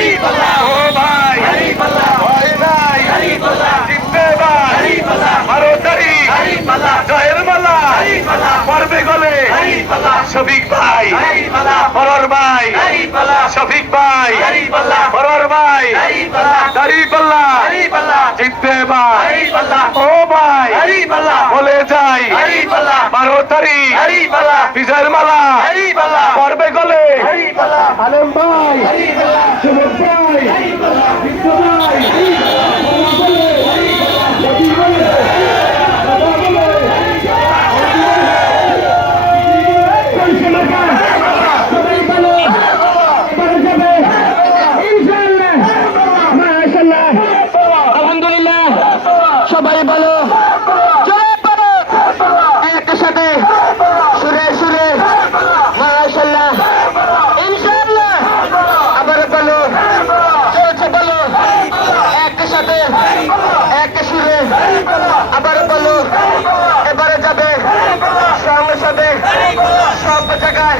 ও ভাই ভয় নাই জিতবে ভাই মারোতারি জয়ের মালা পড়বে গলে শফিক ভাই পরর ভাই শফিক ভাই পরর ভাই দাঁড়িপাল্লা জিতবে ভাই ও ভাই বলে যাই মারোতারি বিজয়ের মালা পড়বে গলে আলম ভাই শুভেক ভাই বিষ্ণু ভাই আলহামদুলিল্লাহ সবাই বলো একটা সাথে সুরে সুরে মাশাআল্লাহ ইনশাআল্লাহ আবার বলো চলছে বলো একটা সাথে একটা সুরে আবার বলো এবারে যাবে সঙ্গে সাথে সব জায়গায়